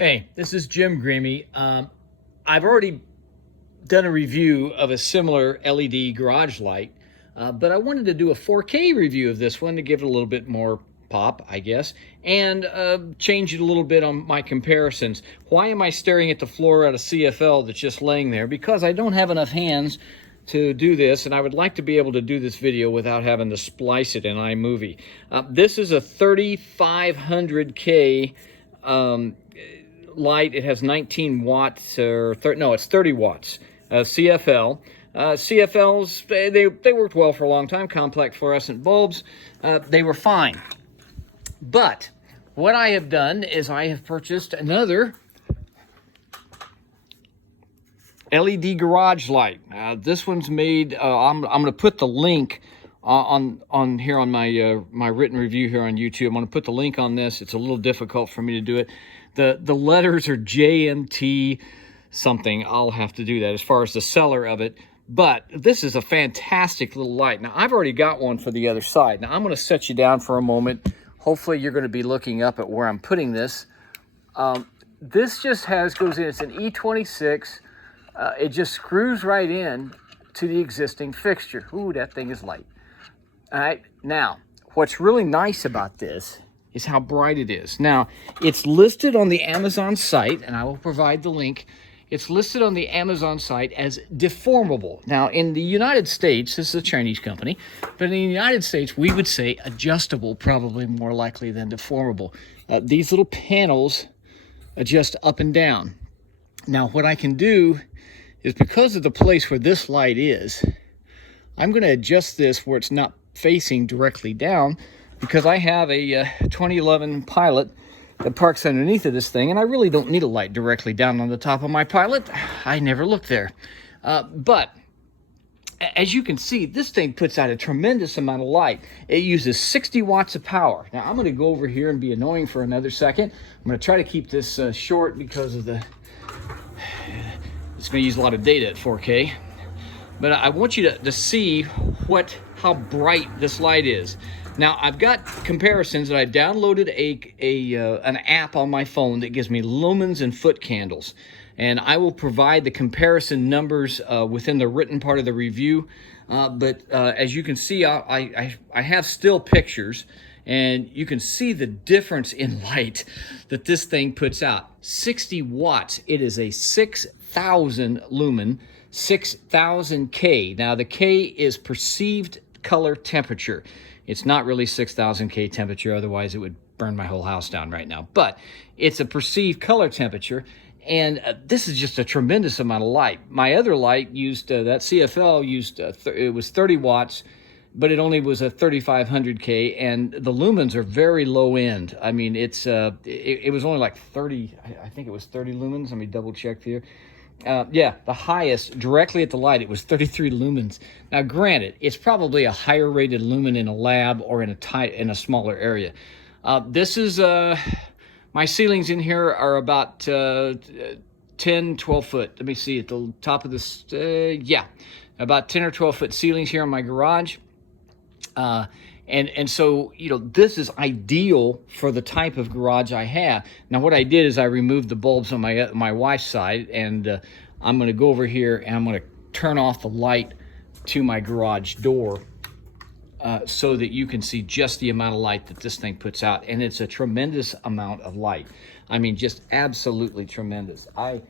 Hey, this is Jim Greamy. I've already done a review of a similar LED garage light, but I wanted to do a 4K review of this one to give it a little bit more pop, I guess, and change it a little bit on my comparisons. Why am I staring at the floor at a CFL that's just laying there? Because I don't have enough hands to do this, and I would like to be able to do this video without having to splice it in iMovie. This is a 3500K light. It has 19 watts, no, it's 30 watts. CFL. CFLs, they worked well for a long time. Complex fluorescent bulbs, they were fine. But what I have done is I have purchased another LED garage light. This one's made. I'm going to put the link on here on my my written review here on YouTube. I'm going to put the link on this. It's a little difficult for me to do it. The letters are JMT something. I'll have to do that as far as the seller of it. But this is a fantastic little light. Now I've already got one for the other side. Now I'm going to set you down for a moment. Hopefully you're going to be looking up at where I'm putting this. This just goes in. It's an E26. It just screws right in to the existing fixture. Ooh, that thing is light. All right, now, what's really nice about this is how bright it is. Now, it's listed on the Amazon site, and I will provide the link. It's listed on the Amazon site as deformable. Now, in the United States, this is a Chinese company, but in the United States, we would say adjustable, probably more likely than deformable. These little panels adjust up and down. Now, what I can do is, because of the place where this light is, I'm going to adjust this where it's not facing directly down, because I have a 2011 Pilot that parks underneath of this thing, and I really don't need a light directly down on the top of my Pilot. I never looked there. But as you can see, this thing puts out a tremendous amount of light. It uses 60 watts of power. Now, I'm going to go over here and be annoying for another second. I'm going to try to keep this short because of it's going to use a lot of data at 4K. But I want you to see how bright this light is. Now, I've got comparisons, and I downloaded an app on my phone that gives me lumens and foot candles. And I will provide the comparison numbers within the written part of the review. But as you can see, I have still pictures, and you can see the difference in light that this thing puts out. 60 watts. It is a 6,000 lumen, 6,000 K. Now, the K is perceived color temperature. It's not really 6,000 K temperature, otherwise it would burn my whole house down right now. But it's a perceived color temperature, and this is just a tremendous amount of light. My other light used, that CFL used, it was 30 watts, but it only was a 3,500 K, and the lumens are very low end. I mean, it was only like 30, I think it was 30 lumens. Let me double check here. Yeah, the highest directly at the light, it was 33 lumens. Now, granted, it's probably a higher rated lumen in a lab or in a smaller area. This is my ceilings in here are about 10, 12 foot. Let me see at the top of this. Yeah, about 10 or 12 foot ceilings here in my garage. And so, you know, this is ideal for the type of garage I have. Now, what I did is I removed the bulbs on my wife's side, and I'm going to go over here and I'm going to turn off the light to my garage door so that you can see just the amount of light that this thing puts out. And it's a tremendous amount of light. I mean, just absolutely tremendous. I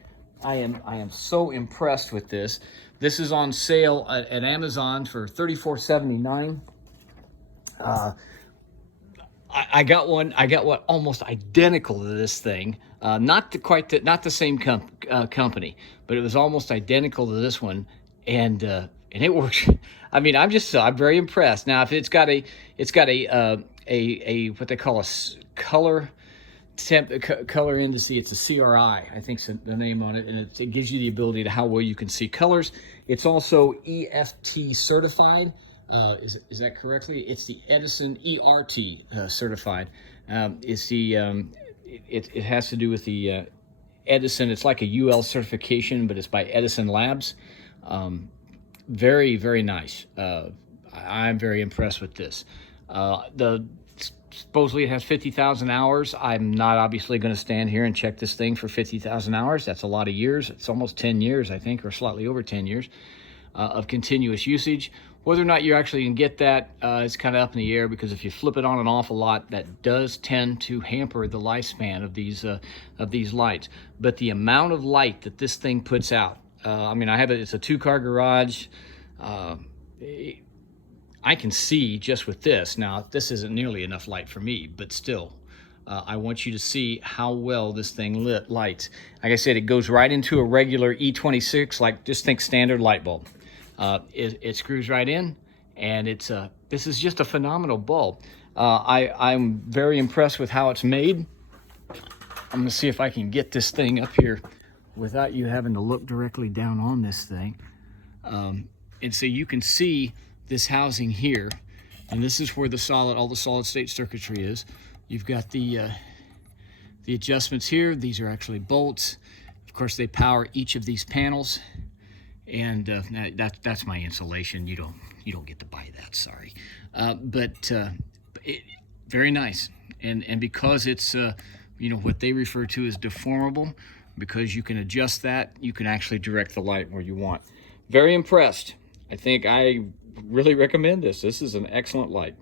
am so impressed with this. This is on sale at Amazon for $34.79. I got one almost identical to this thing. Not the same company, but it was almost identical to this one, and it works. I mean, I'm very impressed. Now, if it's got a what they call a color indice, it's a CRI, I think's the name on it, and it gives you the ability to how well you can see colors. It's also EFT certified. Is that correctly? It's the Edison ERT certified. It's the it has to do with the Edison. It's like a UL certification, but it's by Edison Labs. Very, very nice. I'm very impressed with this. The supposedly it has 50,000 hours. I'm not obviously going to stand here and check this thing for 50,000 hours. That's a lot of years. It's almost 10 years, I think, or slightly over 10 years of continuous usage. Whether or not you're actually going to get that is kind of up in the air, because if you flip it on and off a lot, that does tend to hamper the lifespan of these lights. But the amount of light that this thing puts out, I mean, it's a 2-car garage. I can see just with this. Now, this isn't nearly enough light for me, but still, I want you to see how well this thing lights. Like I said, it goes right into a regular E26, like just think standard light bulb. It screws right in, and this is just a phenomenal bulb. I'm very impressed with how it's made. I'm gonna see if I can get this thing up here without you having to look directly down on this thing. And so you can see this housing here, and this is where all the solid state circuitry is. You've got the adjustments here. These are actually bolts. Of course, they power each of these panels, and that's my insulation. You don't get to buy that, sorry. Very nice, and because it's what they refer to as deformable, because you can adjust that, you can actually direct the light where you want. Very impressed. I think I really recommend this. This is an excellent light.